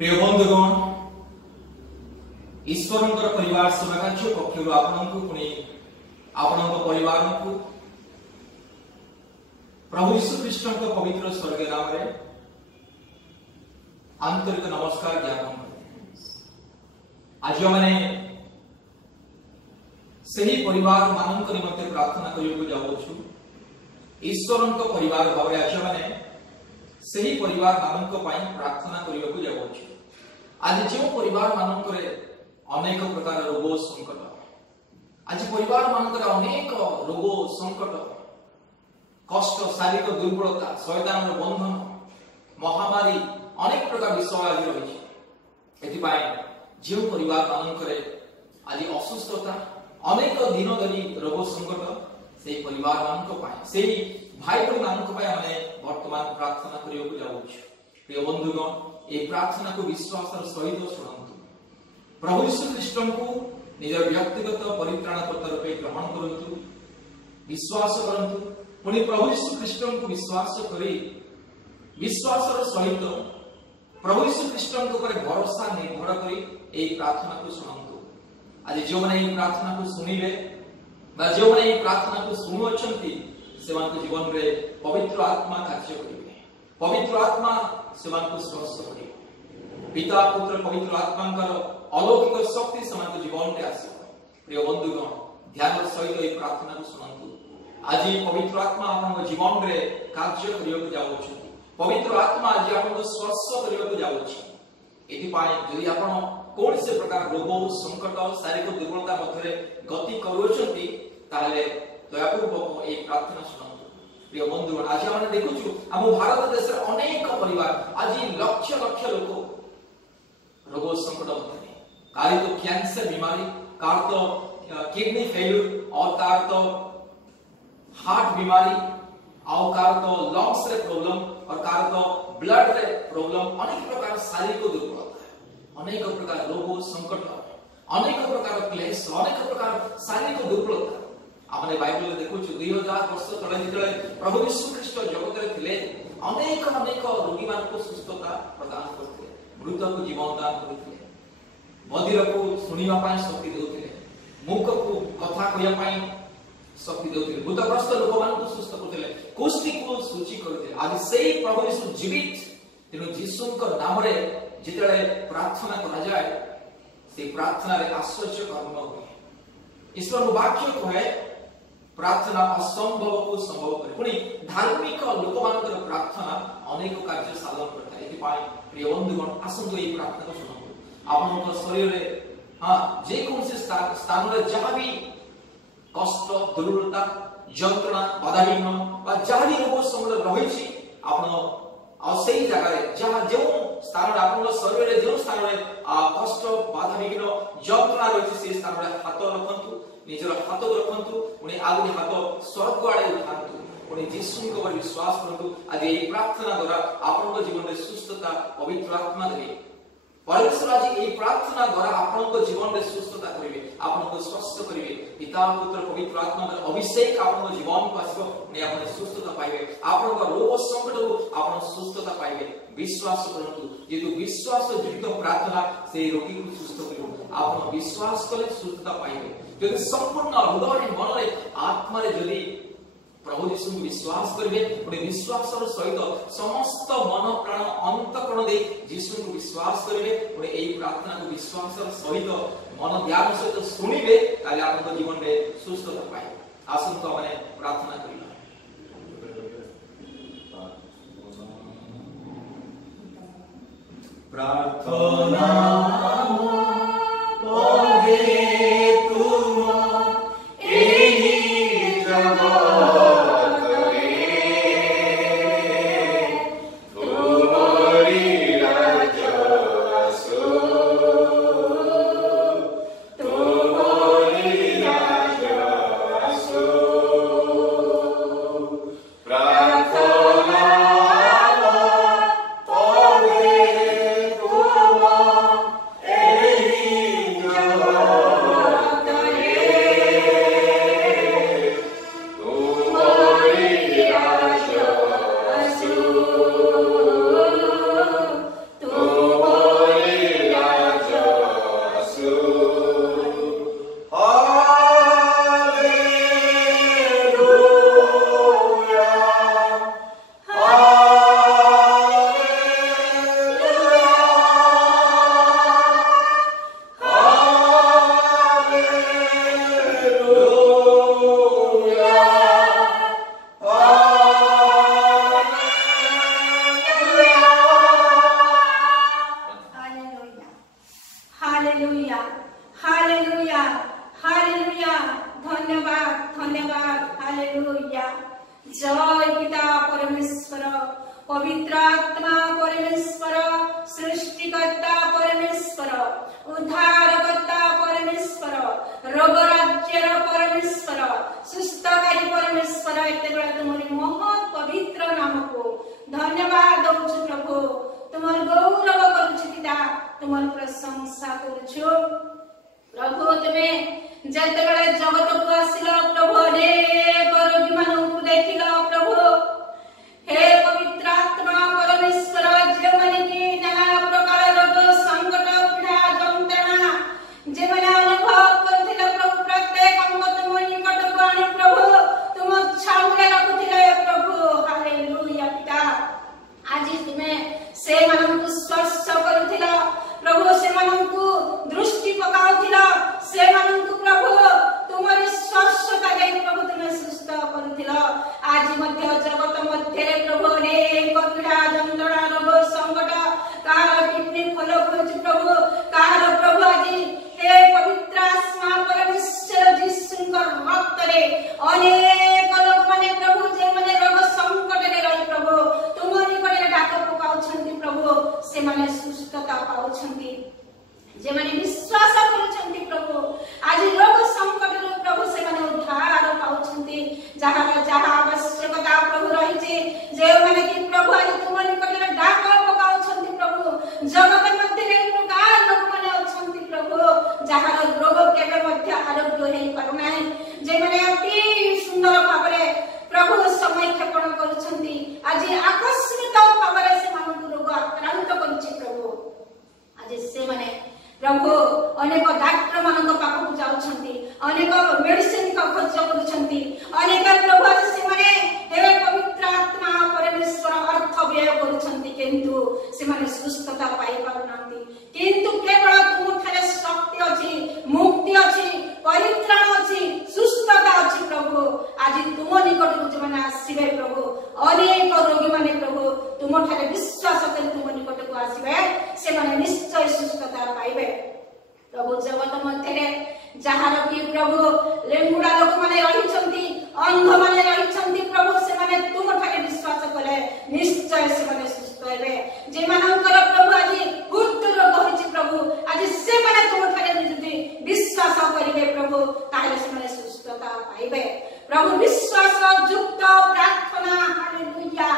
प्रिय बंधुगण ईश्वर परिवार सेवा कार्य पक्षर आपको पुणी आपण परिवार को प्रभु यीशु ख्रीष्ट पवित्र स्वर्ग नाम आंतरिक नमस्कार ज्ञापन आज मैंने सही परिवार मान निमंते प्रार्थना करने जाऊँ ईश्वर परिवार भाव आज मैंने सही परिवार मान प्रार्थना करने को जाऊँ आज जो परिवार मानक अनेक प्रकार रोग संकट आज परिवार मानक अनेक रोग संकट कष्ट शारीरिक दुर्बलता शैतान बंधन महामारी अनेक प्रकार विषय आज रही जो परिवार मानक आज असुस्थता अनेक दिन धरी रोग संकट से परिवार मानक से भाई भाई मानक वर्तमान प्रार्थना करने को जाऊँ प्रिय बंधुगण ये प्रार्थना को विश्वास सहित शुणु प्रभु यीशु ख्रीष्ट को निज व्यक्तिगत परित्राणकर्ता रूपे ग्रहण करंतु विश्वास करंतु पुणी प्रभु यीशु ख्रीष्ट को विश्वास करी विश्वास सहित प्रभु यीशु ख्रीष्ट भरोसा निर्भर करी ये प्रार्थना को शुणु आज जो मैंने ये प्रार्थना को शुणिबे जो मैंने ये प्रार्थना को शुणुअछंती सेमान जीवन में पवित्र आत्मा कार्य करिवे पवित्र आत्मा सेमान को स्पर्श करिवे पिता पुत्र पवित्र आत्मा अलौकिक शक्ति सेमान जीवन में आस प्रिय बंधुगण ध्यान सहित ये प्रार्थना को शुणु आज पवित्र आत्मा आप जीवन में कार्य करने को जाऊँ पवित्र आत्मा आज आप स्पर्श करने को जाऊँ यदि आप कौन से प्रकार रोग संकट शारीरिक दुर्बलता मध्य गति करुँच दयापूर्वक ये प्रार्थना शुणु प्रिय बंधुगण आज आम देखु आम भारत देश अनेक परिवार आज लक्ष लक्ष लोग रोग संकट मध्य कार तो कैंसर बीमारी कार तो किडनी फेल्यूर और कार तो हार्ट बीमारी और कार तो लंग्स रे प्रॉब्लम और कार तो ब्लड रे प्रॉब्लम अनेक प्रकार शारीरिक दुर्बलता अनेक प्रकार रोग संकट अनेक प्रकार क्लेश अनेक प्रकार शारीरिक दुर्बलता आमने बाइबल देखु 2000 वर्ष तले जिते प्रभु यीशु ख्रीष्ट जगत रे थिले अनेक अनेक रोगी मान को सुस्थता प्रदान करते मृत को जीवन दान करते बधिर को सुनिबा पाई शक्ति देउथिले मूक को कथा कहया पाई शक्ति देउथिले भूतग्रस्त लोक मान को सुस्थ करथिले कुष्ठी को सूची करथिले आज सेही प्रभु यीशु जीवित तेनु यीशुक नाम रे जिते प्रार्थना करा जाए से प्रार्थना रे आश्चर्य कर्म हुए ईश्वर वाक्य कहे प्रार्थना असंभव को संभव करे पुणी धार्मिक लोक मानकर प्रार्थना अनेक कार्य साधन करता है एथि प्रिय बंधुगण आसंतु ये प्रार्थना को सुनो आपन शरीर रे हां जे कोन से स्थान रे जहां भी कष्ट दुर्बलता यंत्रणा बाधाविघ्न बा जहां भी रोग संकट रही छी आपन आ सही जगह रे जहां जो स्थान रे आपन शरीर रे जो स्थान रे कष्ट बाधाविघ्न यंत्रणा रही से स्थान रे हाथ रखंतु निजर हाथ रखंतु उनी आगुनी हाथ स्वर्ग आड़े उठांतु उनी यीशु को विश्वास करंतु आज ये प्रार्थना द्वारा आपन जीवन में सुस्थता पवित्र आत्मा देबे परमेश्वर आज ये प्रार्थना द्वारा आपन जीवन में सुस्थता करिवे आपन स्वस्थ करिवे पिता पुत्र पवित्र आत्मा अभिषेक आपन जीवन को आसीबो ने आपन सुस्थता पाइबे आपन रोग संकट को आपन सुस्थता पाइबे विश्वास करंतु जेतु विश्वास युक्त प्रार्थना से रोगी को सुस्थ करिवो आपन विश्वास कले सुस्थता पाइबे जदि संपूर्ण हृदय मन रे आत्मा रे जदि प्रभु यीशु विश्वास करिवे पुणी विश्वास सहित समस्त मन प्राण अंतःकरण दे यीशु को विश्वास करिवे पुणी एई प्रार्थना को विश्वास सहित मन ध्यान सहित सुनिबे ताले आपन जीवन में सुस्थता पाए आसंतो माने प्रार्थना करिला प्रार्थना पवित्र आत्मा परमेश्वर, सृष्टिकर्ता परमेश्वर, उद्धारकर्ता परमेश्वर, रोग राज्यर परमेश्वर, सुस्थकारी परमेश्वर, एते बेला तुमरी महत् पवित्र नाम को धन्यवाद दउछु प्रभु। तुमर गौरव करूछु पिता, तुमर प्रशंसा करूछु प्रभु। तुमे जते बेले जगत को आसिलो प्रभु, अनेक रोगी मानकु देखिलो प्रभु। हे पवित्र आत्मा परमेश्वर, जे माने कि नाना प्रकार रोग संकट पीड़ा जंत्रणा जे माने अनुभव करथिले प्रभु, प्रत्येक अंग तुम निकट को आनी प्रभु, तुम छाउले रखुथिले प्रभु। हालेलुया पिता, आज तुमे से मानकु स्पर्श करुथिला प्रभु, से मानकु दृष्टि पकाउथिला, से मानकु प्रभु तुमरी स्पर्शता गई प्रभु तुमे सुस्थ करुथिला। आज मध्य जगत मध्य प्रभु अनेक पीड़ा जंत्रणा रोग संकट, कार किडनी फल होछि प्रभु, कार प्रभु आज हे पवित्र आत्मा परमेश्वर जीसुंकर रक्त रे अनेक लोक माने प्रभु जे माने रोग संकट रे रही प्रभु तुम निकट डाक पकाउछंती प्रभु, से माने सुस्थता पाउछंती, जे माने विश्वास करूछंती प्रभु। आज रोग संकट रो प्रभु से माने उद्धार पाउछंती, जहार जहां आवश्यकता प्रभु रही छे, जे माने कि प्रभु आज तुम निकट डाक पकाउछंती प्रभु। जगत मध्य रे प्रकार लोक माने अछंती प्रभु, जहार रोग केबे मध्य आरोग्य हेई पारु नाही, जे माने अति सुंदर भाबरे प्रभु समय क्षेपण करूछंती। आज आकस्मिक भाबरे से मानकु रोग आक्रांत करूछि प्रभु। आज से माने प्रभु अनेक डाक्टर मानक पाखक जाउछंती, अनेक मेडिसिन का खर्च करूछंती, अनेक प्रभु आज से माने हे पवित्र आत्मा परमेश्वर अर्थ व्यय करूछंती, किंतु से माने सुस्थता पाई पारुनांती। किंतु केवल तुम ठारे शक्ति अछि, मुक्ति अछि, परित्राण अछि, सुस्थता अछि प्रभु। आज तुम निकट जे माने आसीबे प्रभु, अनेक रोगी माने प्रभु तुम ठारे विश्वास करि तुम निकट को आसीबे, से माने निश्चय सुस्थता पाइबे प्रभु। जगत मध्य जहार कि प्रभु लेंगुड़ा लोक माने रहिछंती, अंध माने रहिछंती प्रभु, से माने तुम ठारे विश्वास कले निश्चय से माने सुस्थ हेबे। जे मानकर प्रभु आज गुप्त रोग होछि प्रभु, आज से माने तुम ठारे यदि विश्वास करिवे प्रभु, ताले से माने सुस्थता पाइबे प्रभु। विश्वास युक्त प्रार्थना, हालेलुया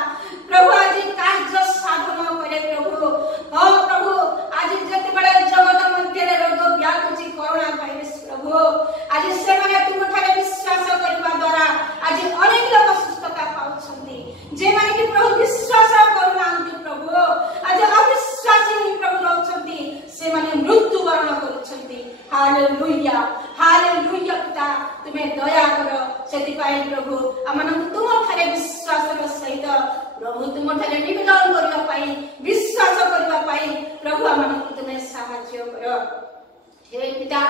प्रभु आज कार्य साधन करे प्रभु। ओ प्रभु आज जते बड़े जगत मध्य रोग व्यापुछि कोरोना वायरस प्रभु, आज से माने तुम ठारे विश्वास करबा द्वारा आज अनेक लोक सुस्थता पाउछंती, जे माने कि प्रभु विश्वास करूनांती प्रभु। आज अविश्वासी प्रभु रहउछंती, से माने मृत्यु वरण करूछंती। हालेलुया हालेलुया पिता, तुमे दया करो सेति पाई प्रभु। आमनकु तुम ठारे विश्वासर सहित प्रभु तुम ठारे निवेदन करबा पाई, विश्वास करबा पाई प्रभु आमनकु तुमे साहाय्य करो। हे पिता,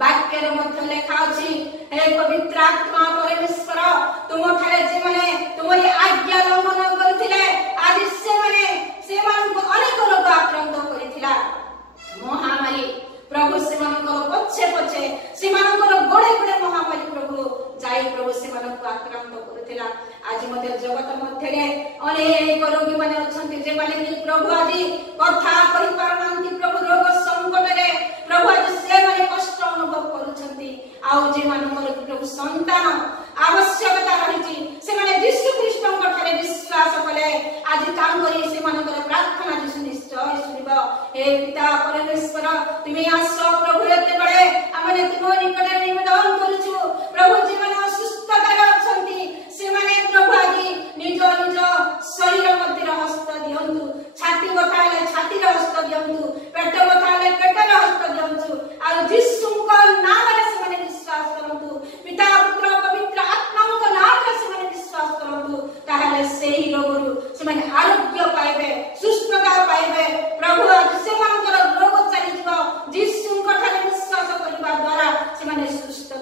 वाक्यर मध्य लेखा अछि, हे पवित्र आत्मा परमेश्वर तुम ठारे जे माने तुमरी आज्ञा लंघन करथिले, आज से माने से मानकु अनेक रोग आक्रांत करिथिला। महामारी प्रभु से मानकर पछे पछे से मानकर गोड़े गोड़े महामारी प्रभु जाई प्रभु से मानकु आक्रांत करथिला। आज मध्य जगत मध्य रे अनेक रोगी माने अछंती, जे माने कि प्रभु आज कथा कहि पारनांती प्रभु, रोग संकट रे प्रभु आज से माने कष्ट अनुभव करूछंती। आउ जे मानकर प्रभु संतान आवश्यकता रहिछि, से माने यीशु ख्रीष्टଙ୍କ ठारे विश्वास कले आज काम करी से मानकर प्रार्थना यीशु निश्चय सुनिबो। हे पिता परमेश्वर तुमे आस प्रभु, एते बळे आमे तुम निकट निवेदन करूछु प्रभु, जे माने असुस्थता अछंती से माने प्रभु आज निज निज शरीर मध्य हस्त दियंतु, छाती बथा ले छाती हस्त दियंतु, पेट बथा ले पेट हस्त दियंतु। आ यीशुଙ୍କ नामरे से माने विश्वास करंतु, पिता पुत्र पवित्र आत्माଙ୍କ नामरे से माने विश्वास करंतु, ताहाले सेही रोगरु से माने आरोग्य पाइबे, सुस्थता पाइबे प्रभु। आज से मानकर रोग चली जिवो, यीशुଙ୍କ ठारे विश्वास करिबा द्वारा से माने सुस्थ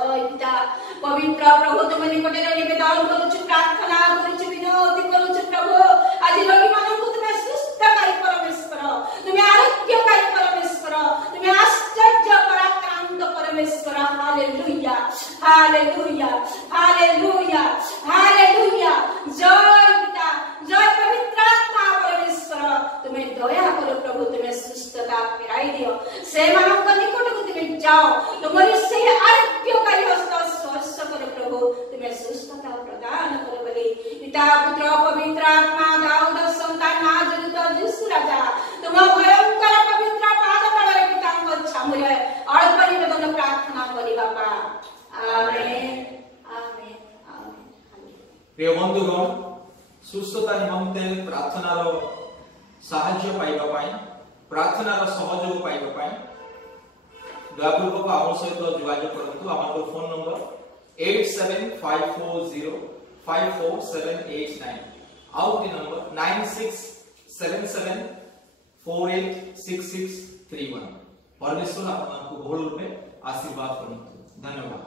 जय पिता पवित्र प्रभु तुम निकटे निवेदन करूछु प्रार्थना करूछु विनती करूछु प्रभु आज रोगी मानन को तुम सुस्थकारी परमेश्वर तुम आरोग्यकारी परमेश्वर तुम आश्चर्य पराक्रांत परमेश्वर हालेलुया हालेलुया हालेलुया हालेलुया जय पिता जय पवित्र आत्मा परमेश्वर तुम्हें दया करो प्रभु तुम्हें सुस्थता फेराई दियो से मानव निकट को तुम्हें जाओ तुम्हारी से आरोग्यकारी हस्त स्पर्श करो प्रभु तुम्हें सुस्थता प्रदान करो बोली पिता पुत्र पवित्र आत्मा दाऊद संतान नाजरूत यीशु राजा तुम भयंकर पवित्र पाद तळे पितांग छामुरे अल्प निवेदन प्रार्थना करी बापा आमेन आमेन आमेन प्रिय बंधुगण सुस्थता निमंते प्रार्थनार साहाय्य पाइबा पाई प्रार्थनार सहयोग पाइबा पाई दयापूर्वक आम सहित जोगाजोग करंतु आमर फोन नंबर 8754054789 आउ टी नंबर 9677486631 परमेश्वर आपको बहुल रूपे आशीर्वाद करंतु धन्यवाद।